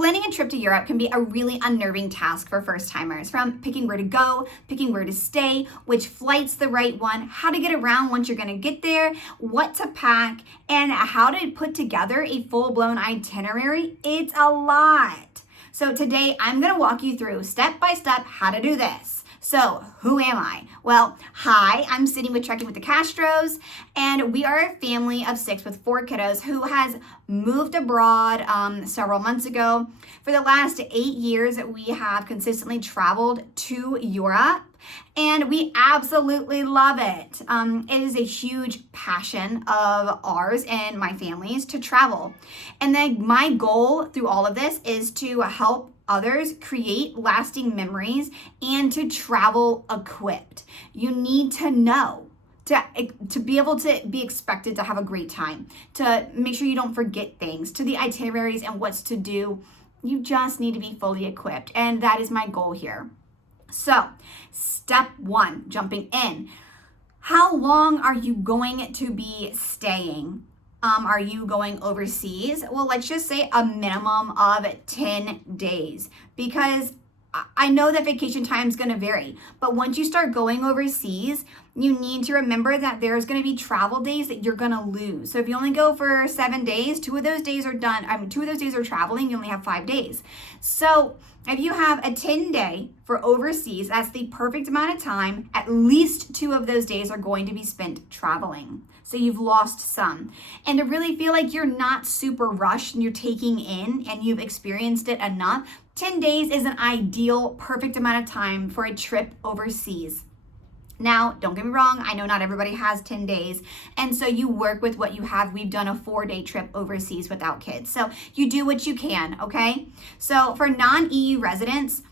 Planning a trip to Europe can be a really unnerving task for first-timers, from picking where to go, picking where to stay, which flight's the right one, how to get around once you're gonna get there, what to pack, and how to put together a full-blown itinerary. It's a lot. So today I'm gonna walk you through step by step how to do this. So who am I? Well, hi, I'm sitting with Trekking with the Castros, and we are a family of 6 with 4 kiddos who has moved abroad several months ago. For the last 8 years, we have consistently traveled to Europe, and we absolutely love it. It is a huge passion of ours and my family's to travel. And then my goal through all of this is to help others create lasting memories and to travel equipped. You need to know to be able to be expected to have a great time, to make sure you don't forget things, to the itineraries and what's to do. You just need to be fully equipped, and that is my goal here. So, step 1, jumping in. How long are you going to be staying? Are you going overseas? Well, let's just say a minimum of 10 days, because I know that vacation time is going to vary, but once you start going overseas, you need to remember that there's going to be travel days that you're going to lose. So if you only go for 7 days, 2 of those days are done. 2 of those days are traveling. You only have 5 days. So if you have a 10-day for overseas, that's the perfect amount of time. At least 2 of those days are going to be spent traveling. So you've lost some. And to really feel like you're not super rushed and you're taking in and you've experienced it enough, 10 days is an ideal, perfect amount of time for a trip overseas. Now, don't get me wrong, I know not everybody has 10 days, and so you work with what you have. We've done a 4-day trip overseas without kids. So you do what you can, okay? So for non-EU residents,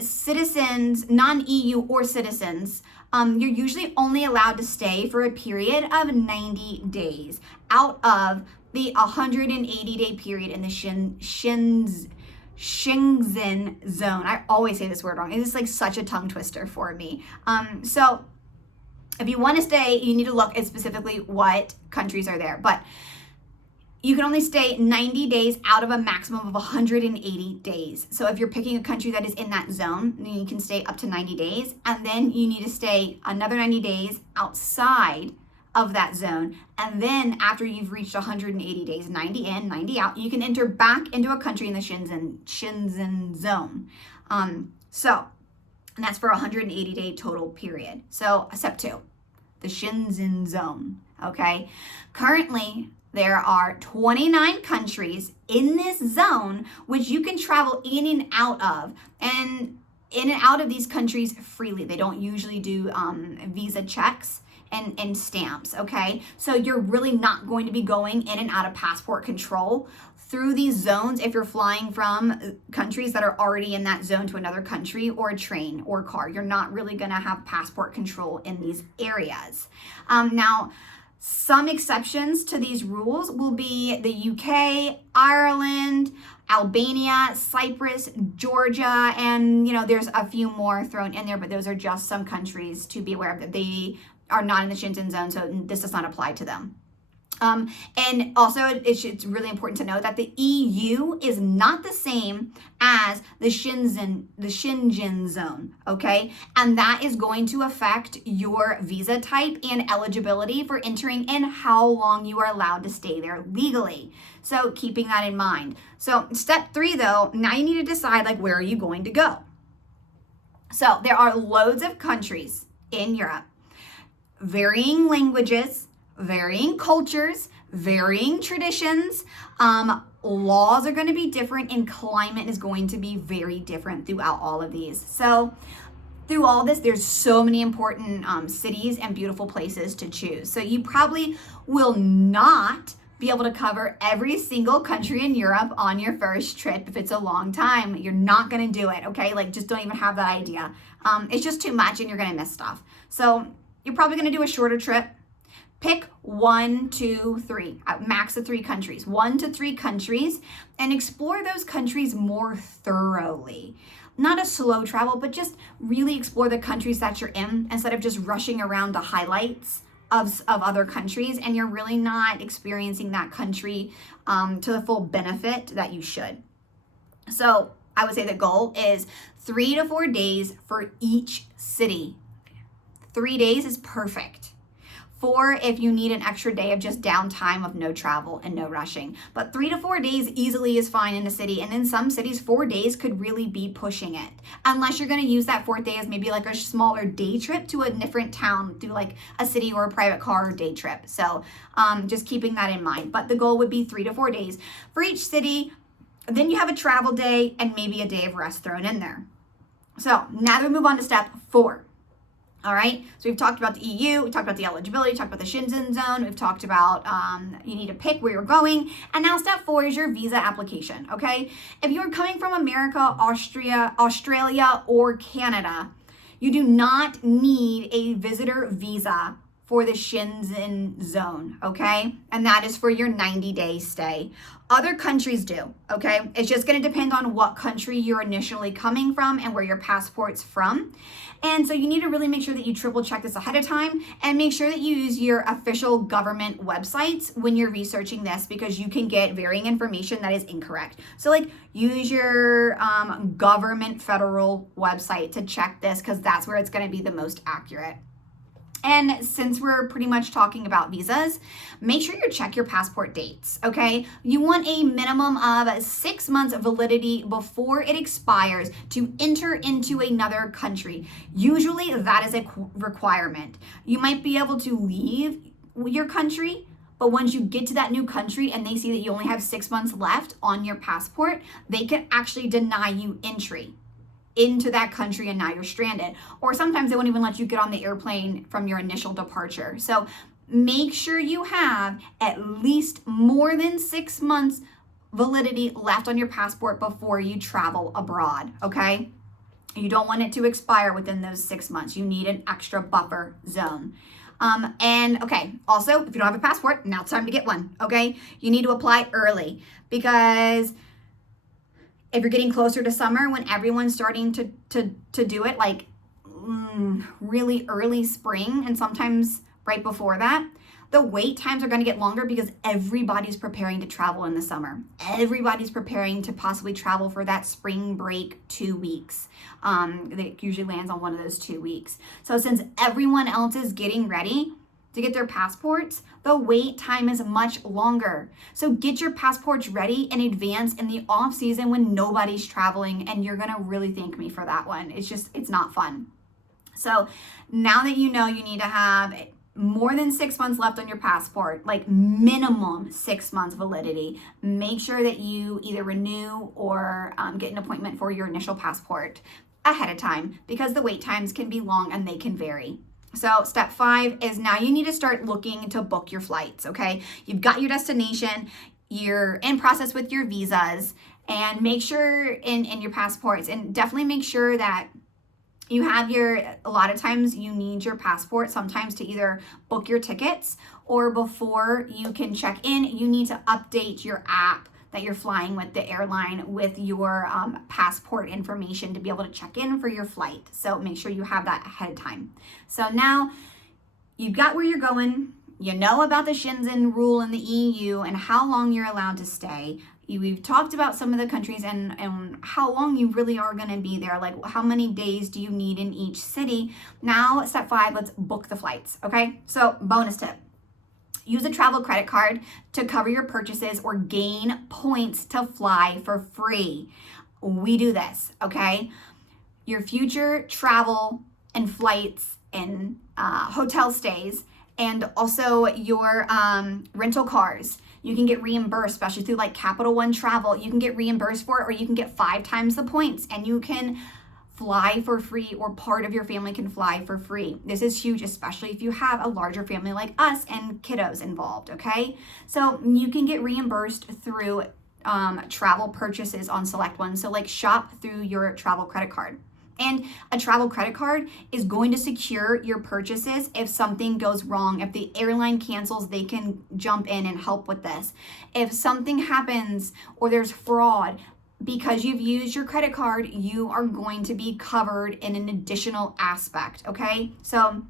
citizens, non-EU or citizens, you're usually only allowed to stay for a period of 90 days out of the 180-day period in the Schengen zone. I always say this word wrong. It is like such a tongue twister for me. So if you want to stay, you need to look at specifically what countries are there. But you can only stay 90 days out of a maximum of 180 days. So if you're picking a country that is in that zone, then you can stay up to 90 days. And then you need to stay another 90 days outside of that zone. And then after you've reached 180 days, 90 in, 90 out, you can enter back into a country in the Schengen zone. And that's for a 180-day total period. So step 2, the Schengen zone, okay? Currently, there are 29 countries in this zone which you can travel in and out of, and in and out of these countries freely. They don't usually do visa checks and stamps, okay? So you're really not going to be going in and out of passport control through these zones if you're flying from countries that are already in that zone to another country, or a train or car. You're not really gonna have passport control in these areas. Now, some exceptions to these rules will be the UK, Ireland, Albania, Cyprus, Georgia, and there's a few more thrown in there, but those are just some countries to be aware of that they are not in the Schengen zone, so this does not apply to them. And also, it's really important to know that the EU is not the same as the Schengen zone, okay? And that is going to affect your visa type and eligibility for entering and how long you are allowed to stay there legally. So keeping that in mind. So step 3, though, now you need to decide, where are you going to go? So there are loads of countries in Europe, varying languages, varying cultures, varying traditions. Laws are going to be different, and climate is going to be very different throughout all of these. So through all this, there's so many important cities and beautiful places to choose. So you probably will not be able to cover every single country in Europe on your first trip if it's a long time. You're not going to do it, okay? Just don't even have that idea. It's just too much and you're going to miss stuff. So you're probably going to do a shorter trip. Pick 1, 2, 3, a max of 3 countries, 1 to 3 countries, and explore those countries more thoroughly. Not a slow travel, but just really explore the countries that you're in instead of just rushing around the highlights of other countries, and you're really not experiencing that country to the full benefit that you should. So I would say the goal is 3 to 4 days for each city. 3 days is perfect. 4 if you need an extra day of just downtime of no travel and no rushing. But 3 to 4 days easily is fine in a city. And in some cities, 4 days could really be pushing it. Unless you're going to use that 4th day as maybe like a smaller day trip to a different town, do like a city or a private car day trip. So just keeping that in mind. But the goal would be 3 to 4 days for each city. Then you have a travel day and maybe a day of rest thrown in there. So now we move on to step 4. All right, so we've talked about the EU, we talked about the eligibility, talked about the Schengen zone, we've talked about you need to pick where you're going, and now step 4 is your visa application, okay? If you're coming from America, Australia, or Canada, you do not need a visitor visa for the Schengen zone, okay? And that is for your 90-day stay. Other countries do, okay? It's just gonna depend on what country you're initially coming from and where your passport's from. And so you need to really make sure that you triple check this ahead of time and make sure that you use your official government websites when you're researching this, because you can get varying information that is incorrect. So like use your government federal website to check this, because that's where it's gonna be the most accurate. And since we're pretty much talking about visas, make sure you check your passport dates, okay? You want a minimum of 6 months of validity before it expires to enter into another country. Usually that is a requirement. You might be able to leave your country, but once you get to that new country and they see that you only have 6 months left on your passport, they can actually deny you entry into that country, and now you're stranded. Or sometimes they won't even let you get on the airplane from your initial departure. So make sure you have at least more than 6 months validity left on your passport before you travel abroad, okay? You don't want it to expire within those 6 months. You need an extra buffer zone. And okay, also, if you don't have a passport, now it's time to get one, okay? You need to apply early, because if you're getting closer to summer, when everyone's starting to do it, like really early spring and sometimes right before that, the wait times are going to get longer because everybody's preparing to travel in the summer. Everybody's preparing to possibly travel for that spring break 2 weeks. That usually lands on one of those 2 weeks. So since everyone else is getting ready to get their passports, the wait time is much longer. So get your passports ready in advance in the off season when nobody's traveling, and you're gonna really thank me for that one. It's not fun. So now that you know you need to have more than 6 months left on your passport, like minimum 6 months validity, make sure that you either renew or get an appointment for your initial passport ahead of time, because the wait times can be long and they can vary. So step 5 is now you need to start looking to book your flights, okay? You've got your destination, you're in process with your visas, and make sure in your passports, and definitely make sure that you have a lot of times you need your passport sometimes to either book your tickets, or before you can check in, you need to update your app that you're flying with the airline with your passport information to be able to check in for your flight. So make sure you have that ahead of time. So now you've got where you're going, you know about the Schengen rule in the EU and how long you're allowed to stay. We've talked about some of the countries and how long you really are going to be there, like how many days do you need in each city. Now step 5, let's book the flights, okay? So bonus tip. Use a travel credit card to cover your purchases or gain points to fly for free. We do this, okay? Your future travel and flights and hotel stays, and also your rental cars, you can get reimbursed, especially through like Capital One Travel. You can get reimbursed for it, or you can get 5 times the points, and you can fly for free, or part of your family can fly for free. This is huge, especially if you have a larger family like us and kiddos involved, okay? So you can get reimbursed through travel purchases on select ones. So like shop through your travel credit card. And a travel credit card is going to secure your purchases if something goes wrong. If the airline cancels, they can jump in and help with this. If something happens or there's fraud, because you've used your credit card, you are going to be covered in an additional aspect, okay? So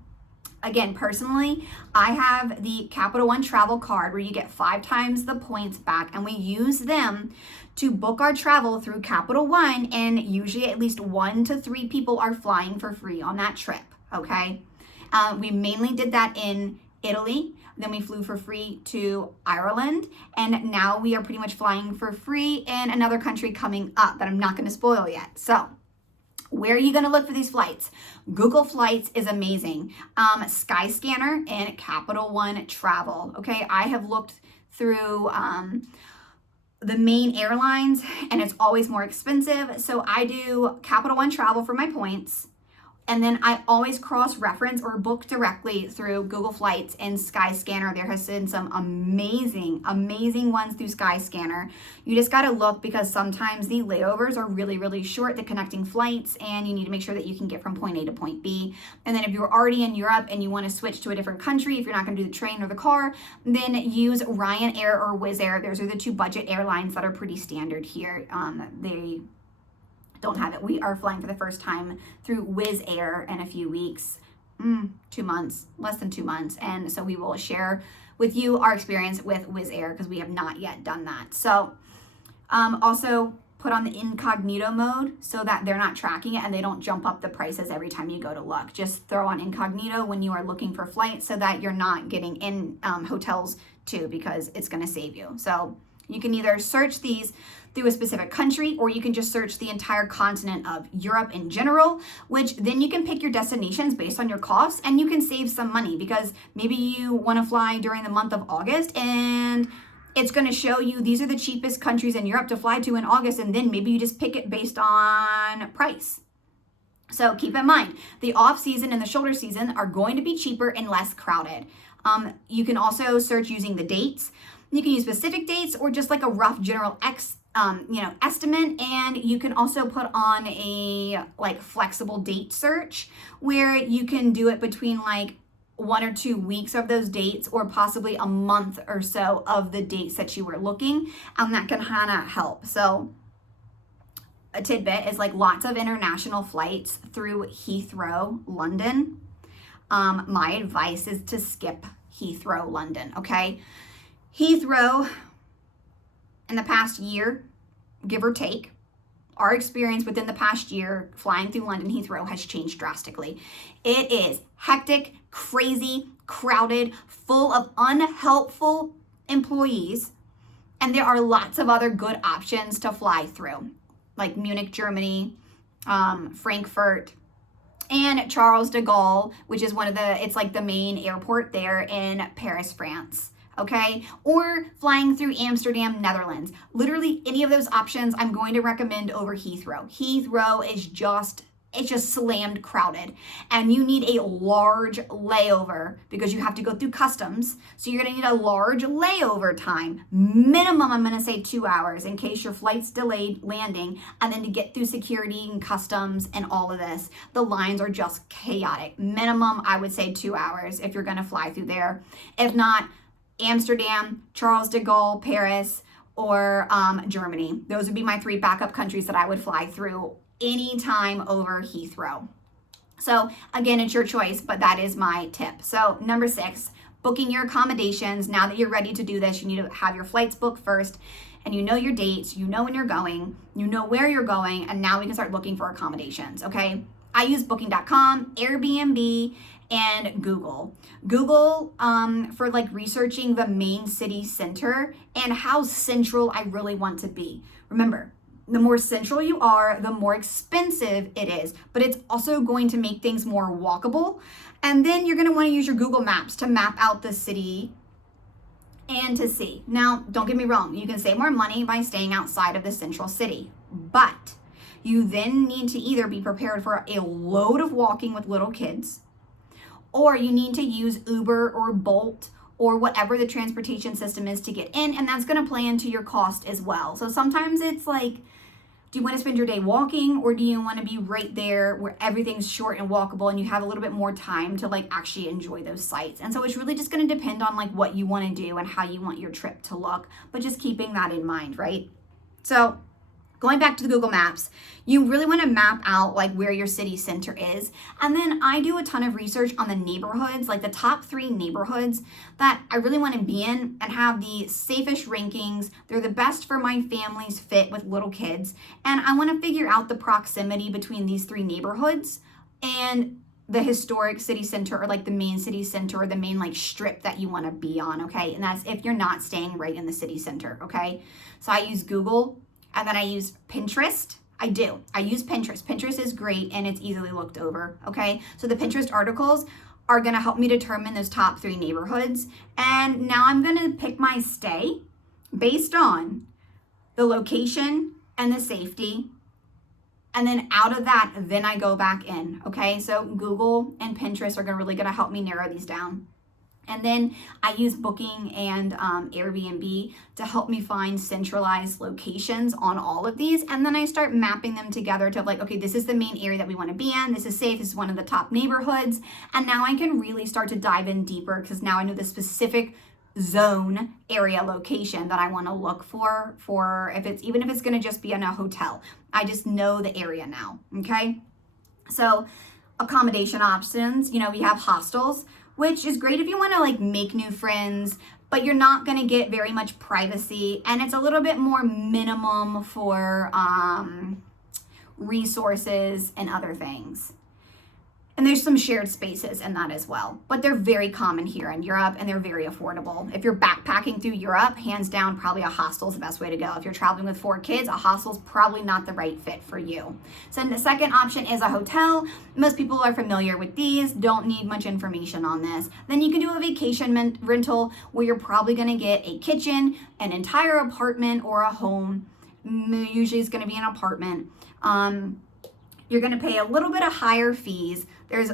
Again, personally, I have the Capital One travel card where you get 5 times the points back, and we use them to book our travel through Capital One, and usually at least 1 to 3 people are flying for free on that trip, okay? We mainly did that in Italy, then we flew for free to Ireland, and now we are pretty much flying for free in another country coming up that I'm not gonna spoil yet. So, where are you going to look for these flights? Google Flights is amazing. Skyscanner and Capital One Travel. Okay, I have looked through the main airlines, and it's always more expensive. So I do Capital One Travel for my points. And then I always cross-reference or book directly through Google Flights and Skyscanner. There has been some amazing, amazing ones through Skyscanner. You just gotta look because sometimes the layovers are really, really short, the connecting flights, and you need to make sure that you can get from point A to point B. And then if you're already in Europe and you wanna switch to a different country, if you're not gonna do the train or the car, then use Ryanair or Wizz Air. Those are the 2 budget airlines that are pretty standard here. They don't have it. We are flying for the first time through Wizz Air in a few weeks, 2 months, less than 2 months. And so we will share with you our experience with Wizz Air because we have not yet done that. So also put on the incognito mode so that they're not tracking it and they don't jump up the prices every time you go to look. Just throw on incognito when you are looking for flights so that you're not getting in hotels too, because it's going to save you. So you can either search these through a specific country, or you can just search the entire continent of Europe in general, which then you can pick your destinations based on your costs, and you can save some money because maybe you want to fly during the month of August and it's going to show you these are the cheapest countries in Europe to fly to in August, and then maybe you just pick it based on price. So keep in mind, the off season and the shoulder season are going to be cheaper and less crowded. You can also search using the dates. You can use specific dates or just like a rough general estimate, and you can also put on a like flexible date search where you can do it between like 1 or 2 weeks of those dates, or possibly a month or so of the dates that you were looking, and that can kind of help. So a tidbit is like lots of international flights through Heathrow, London. My advice is to skip Heathrow, London, okay? Heathrow, in the past year, give or take, our experience within the past year flying through London Heathrow has changed drastically. It is hectic, crazy, crowded, full of unhelpful employees, and there are lots of other good options to fly through, like Munich, Germany, Frankfurt, and Charles de Gaulle, which is it's like the main airport there in Paris, France. Okay, or flying through Amsterdam, Netherlands. Literally any of those options I'm going to recommend over Heathrow. Heathrow is just slammed crowded, and you need a large layover because you have to go through customs. So you're gonna need a large layover time. Minimum, I'm gonna say 2 hours in case your flight's delayed landing, and then to get through security and customs and all of this. The lines are just chaotic. Minimum, I would say 2 hours if you're gonna fly through there. If not, Amsterdam, Charles de Gaulle, Paris, or Germany. Those would be my 3 backup countries that I would fly through anytime over Heathrow. So again, it's your choice, but that is my tip. So number 6, booking your accommodations. Now that you're ready to do this, you need to have your flights booked first, and you know your dates, you know when you're going, you know where you're going, and now we can start looking for accommodations, okay? I use booking.com, Airbnb, and Google. Google for like researching the main city center and how central I really want to be. Remember, the more central you are, the more expensive it is, but it's also going to make things more walkable. And then you're gonna wanna use your Google Maps to map out the city and to see. Now, don't get me wrong, you can save more money by staying outside of the central city, but you then need to either be prepared for a load of walking with little kids, or you need to use Uber or Bolt or whatever the transportation system is to get in, and that's gonna play into your cost as well. So sometimes it's like, do you wanna spend your day walking, or do you wanna be right there where everything's short and walkable and you have a little bit more time to like actually enjoy those sites? And so it's really just gonna depend on like what you wanna do and how you want your trip to look, but just keeping that in mind, right? So Going back to the Google Maps, you really want to map out like where your city center is. And then I do a ton of research on the neighborhoods, like the top 3 neighborhoods that I really want to be in and have the safest rankings. They're the best for my family's fit with little kids. And I want to figure out the proximity between these 3 neighborhoods and the historic city center, or like the main city center, or the main like strip that you want to be on, okay? And that's if you're not staying right in the city center, okay? So I use Google, and then I use Pinterest. I use Pinterest. Pinterest is great and it's easily looked over, okay? So the Pinterest articles are gonna help me determine those top 3 neighborhoods. And now I'm gonna pick my stay based on the location and the safety. And then out of that, then I go back in, okay? So Google and Pinterest are really gonna help me narrow these down. And then I use Booking and Airbnb to help me find centralized locations on all of these. And then I start mapping them together to like, okay, this is the main area that we want to be in. This is safe. This is one of the top neighborhoods. And now I can really start to dive in deeper because now I know the specific zone area location that I want to look for if it's, even if it's going to just be in a hotel. I just know the area now, okay? So accommodation options, you know, we have hostels, which is great if you want to like make new friends, but you're not going to get very much privacy, and it's a little bit more minimum for resources and other things. And there's some shared spaces in that as well, but they're very common here in Europe and they're very affordable. If you're backpacking through Europe, hands down, probably a hostel is the best way to go. If you're traveling with 4 kids, a hostel's probably not the right fit for you. So the second option is a hotel. Most people are familiar with these, don't need much information on this. Then you can do a vacation rental where you're probably gonna get a kitchen, an entire apartment, or a home. Usually it's gonna be an apartment. You're gonna pay a little bit of higher fees. There's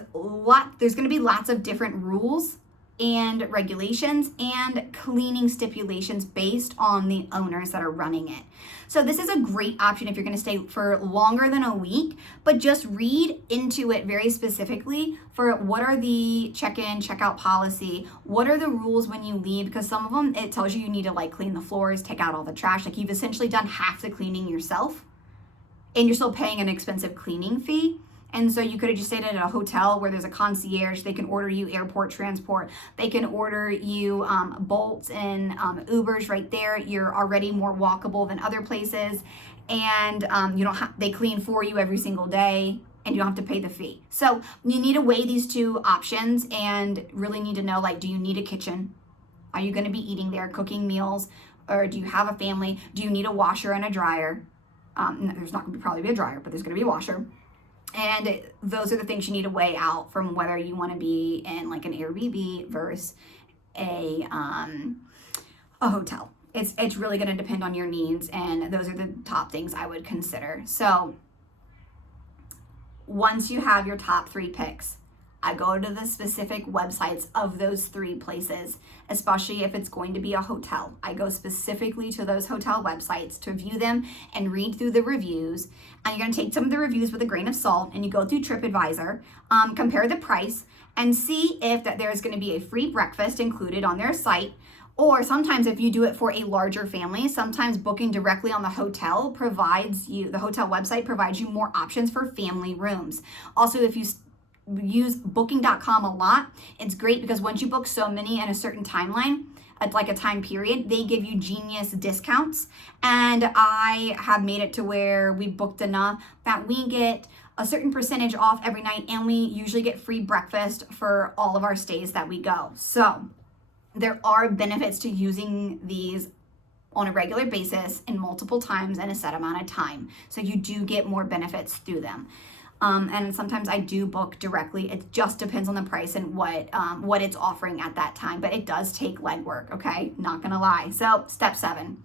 gonna be lots of different rules and regulations and cleaning stipulations based on the owners that are running it. So this is a great option if you're gonna stay for longer than a week, but just read into it very specifically for what are the check-in, check-out policy, what are the rules when you leave, because some of them, it tells you need to like clean the floors, take out all the trash, like you've essentially done half the cleaning yourself, and you're still paying an expensive cleaning fee. And so you could have just stayed at a hotel where there's a concierge. They can order you airport transport. They can order you Bolts and Ubers right there. You're already more walkable than other places. And you don't they clean for you every single day, and you don't have to pay the fee. So you need to weigh these 2 options and really need to know, like, do you need a kitchen? Are you going to be eating there, cooking meals? Or do you have a family? Do you need a washer and a dryer? There's not going to probably be a dryer, but there's going to be a washer. And those are the things you need to weigh out from whether you want to be in like an Airbnb versus a hotel. It's really going to depend on your needs, and those are the top things I would consider. So once you have your top 3 picks, I go to the specific websites of those 3 places, especially if it's going to be a hotel. I go specifically to those hotel websites to view them and read through the reviews. And you're gonna take some of the reviews with a grain of salt, and you go through TripAdvisor, compare the price, and see if that there's gonna be a free breakfast included on their site. Or sometimes if you do it for a larger family, sometimes booking directly on the hotel the hotel website provides you more options for family rooms. Also, if you use booking.com a lot, it's great because once you book so many in a certain timeline, like a time period, they give you genius discounts. And I have made it to where we booked enough that we get a certain percentage off every night, and we usually get free breakfast for all of our stays that we go. So there are benefits to using these on a regular basis and multiple times in a set amount of time. So you do get more benefits through them. And sometimes I do book directly. It just depends on the price and what it's offering at that time, but it does take legwork, okay? Not gonna lie. So step 7,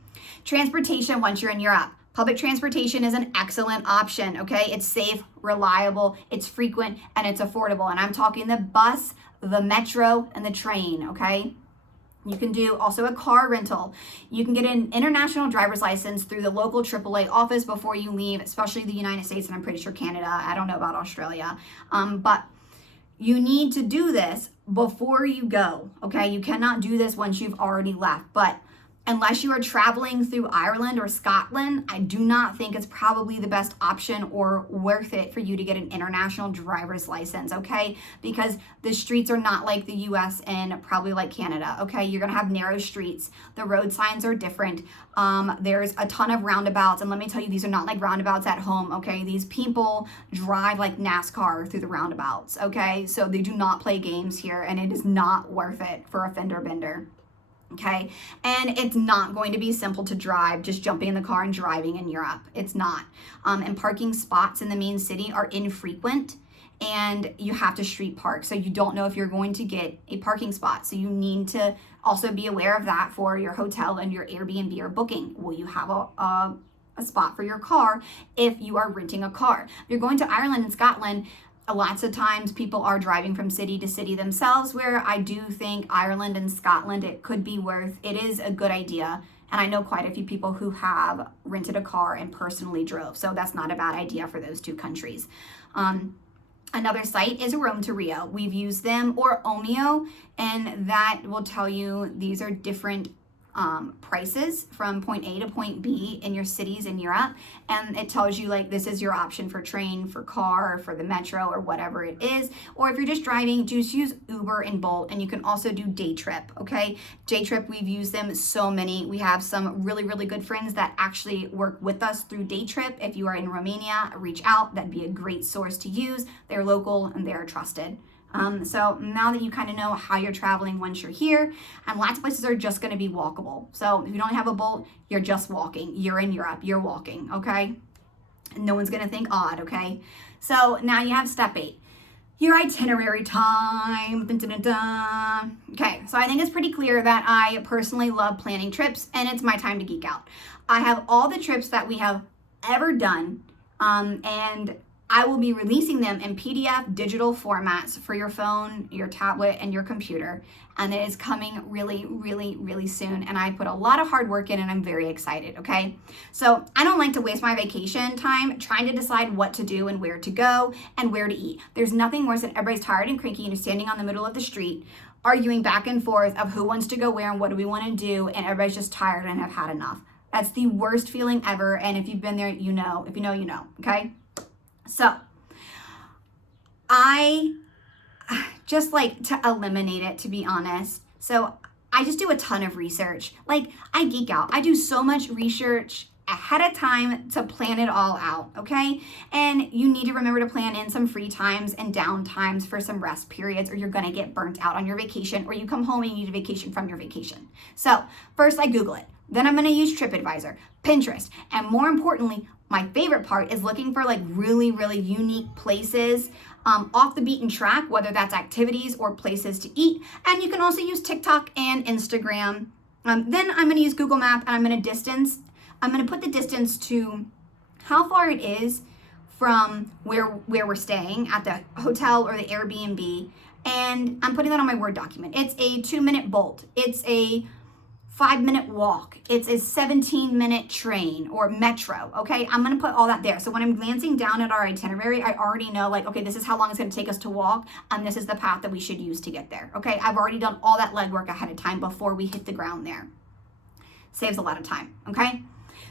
transportation once you're in Europe. Public transportation is an excellent option, okay? It's safe, reliable, it's frequent, and it's affordable. And I'm talking the bus, the metro, and the train, okay? You can do also a car rental. You can get an international driver's license through the local AAA office before you leave, especially the United States, and I'm pretty sure Canada. I don't know about Australia. But you need to do this before you go, okay? You cannot do this once you've already left. But Unless you are traveling through Ireland or Scotland, I do not think it's probably the best option or worth it for you to get an international driver's license, okay? Because the streets are not like the US and probably like Canada, okay? You're gonna have narrow streets. The road signs are different. There's a ton of roundabouts, and let me tell you, these are not like roundabouts at home, okay? These people drive like NASCAR through the roundabouts, okay? So they do not play games here, and it is not worth it for a fender bender. Okay, and it's not going to be simple to drive, just jumping in the car and driving in Europe. It's not. And parking spots in the main city are infrequent, and you have to street park. So you don't know if you're going to get a parking spot. So you need to also be aware of that for your hotel and your Airbnb or booking. Will you have a spot for your car if you are renting a car? If you're going to Ireland and Scotland, lots of times people are driving from city to city themselves, where I do think Ireland and Scotland, it is a good idea. And I know quite a few people who have rented a car and personally drove. So that's not a bad idea for those two countries. Another site is Rome to Rio. We've used them, or Omeo, and that will tell you these are different prices from point A to point B in your cities in Europe, and it tells you like this is your option for train, for car, for the metro, or whatever it is. Or if you're just driving, just use Uber and Bolt, and you can also do Day Trip. Okay, Day Trip, we've used them so many. We have some really good friends that actually work with us through Day Trip. If you are in Romania, reach out. That'd be a great source to use. They're local and they're trusted. So now that you kind of know how you're traveling once you're here, and lots of places are just going to be walkable. So if you don't have a Bolt, you're just walking. You're in Europe, you're walking, okay? And no one's going to think odd, okay? So now you have step 8, your itinerary time. Dun, dun, dun, dun. Okay, so I think it's pretty clear that I personally love planning trips, and it's my time to geek out. I have all the trips that we have ever done, and I will be releasing them in PDF digital formats for your phone, your tablet, and your computer. And it is coming really soon. And I put a lot of hard work in, and I'm very excited, okay? So I don't like to waste my vacation time trying to decide what to do and where to go and where to eat. There's nothing worse than everybody's tired and cranky and you're standing on the middle of the street arguing back and forth of who wants to go where and what do we want to do, and everybody's just tired and have had enough. That's the worst feeling ever. And if you've been there, you know. If you know, you know, okay? So I just like to eliminate it, to be honest. So I just do a ton of research. Like, I geek out. I do so much research ahead of time to plan it all out, okay? And you need to remember to plan in some free times and down times for some rest periods, or you're gonna get burnt out on your vacation, or you come home and you need a vacation from your vacation. So first I Google it. Then I'm gonna use TripAdvisor, Pinterest, and more importantly, my favorite part is looking for like really unique places off the beaten track, whether that's activities or places to eat. And you can also use TikTok and Instagram. Then I'm gonna use Google Map, and I'm gonna put the distance to how far it is from where we're staying at the hotel or the Airbnb. And I'm putting that on my Word document. It's a 2-minute Bolt. It's a 5-minute walk. It's a 17-minute train or metro, okay? I'm gonna put all that there. So when I'm glancing down at our itinerary, I already know like, okay, this is how long it's gonna take us to walk, and this is the path that we should use to get there, okay? I've already done all that legwork ahead of time before we hit the ground there. Saves a lot of time, okay?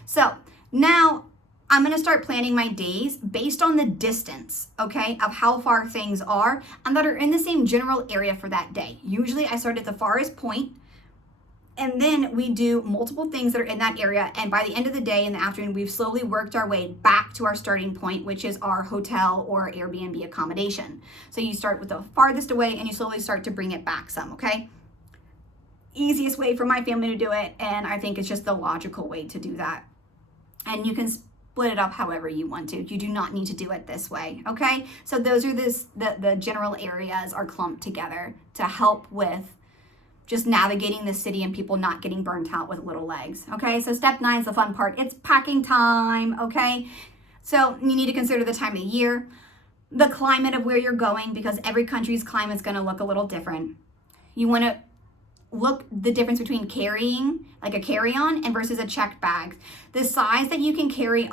So now I'm gonna start planning my days based on the distance, okay, of how far things are and that are in the same general area for that day. Usually I start at the farthest point, and then we do multiple things that are in that area. And by the end of the day, in the afternoon, we've slowly worked our way back to our starting point, which is our hotel or Airbnb accommodation. So you start with the farthest away and you slowly start to bring it back some, okay? Easiest way for my family to do it. And I think it's just the logical way to do that. And you can split it up however you want to. You do not need to do it this way, okay? So those are the general areas are clumped together to help with just navigating the city and people not getting burnt out with little legs, okay? So step 9 is the fun part. It's packing time, okay? So you need to consider the time of year, the climate of where you're going, because every country's climate is gonna look a little different. You wanna look the difference between carrying, like a carry-on, and versus a checked bag. The size that you can carry,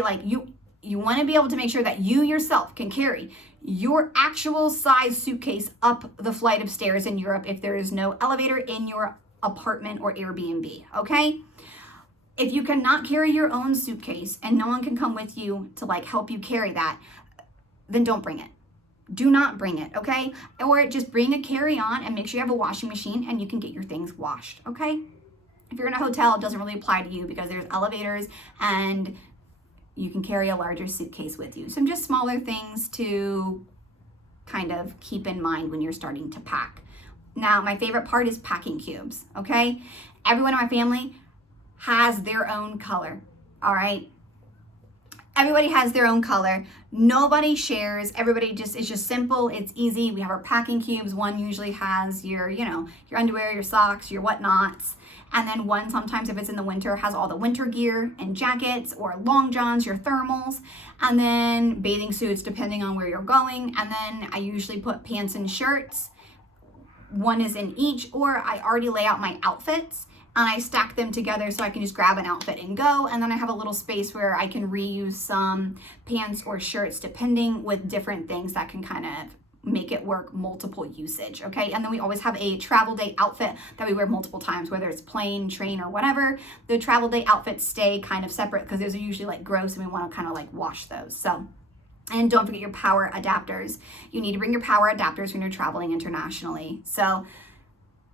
like you wanna be able to make sure that you yourself can carry your actual size suitcase up the flight of stairs in Europe if there is no elevator in your apartment or Airbnb, okay? If you cannot carry your own suitcase and no one can come with you to like help you carry that, then don't bring it. Do not bring it, okay? Or just bring a carry-on and make sure you have a washing machine and you can get your things washed, okay? If you're in a hotel, it doesn't really apply to you because there's elevators and you can carry a larger suitcase with you. Some just smaller things to kind of keep in mind when you're starting to pack. Now, my favorite part is packing cubes, okay? Everyone in my family has their own color, all right? Everybody has their own color. Nobody shares. Everybody it's just simple. It's easy. We have our packing cubes. One usually has your, your underwear, your socks, your whatnots. And then one, sometimes if it's in the winter, has all the winter gear and jackets or long johns, your thermals, and then bathing suits depending on where you're going. And then I usually put pants and shirts. One is in each, or I already lay out my outfits and I stack them together so I can just grab an outfit and go. And then I have a little space where I can reuse some pants or shirts depending with different things that can kind of make it work multiple usage, okay? And then we always have a travel day outfit that we wear multiple times, whether it's plane, train, or whatever. The travel day outfits stay kind of separate because those are usually like gross and we want to kind of like wash those. So, and don't forget your power adapters. You need to bring your power adapters when you're traveling internationally. So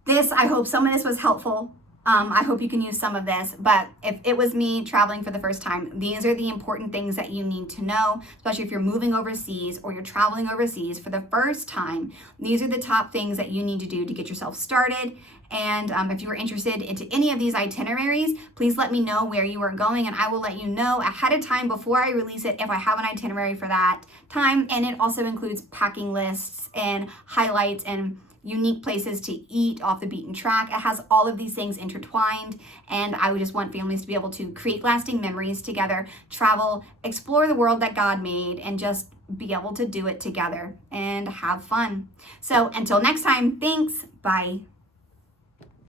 I hope some of this was helpful. I hope you can use some of this, but if it was me traveling for the first time, these are the important things that you need to know, especially if you're moving overseas or you're traveling overseas for the first time. These are the top things that you need to do to get yourself started. And if you are interested into any of these itineraries, please let me know where you are going and I will let you know ahead of time before I release it if I have an itinerary for that time. And it also includes packing lists and highlights and unique places to eat off the beaten track. It has all of these things intertwined, and I would just want families to be able to create lasting memories together, travel, explore the world that God made, and just be able to do it together and have fun. So until next time, thanks. Bye.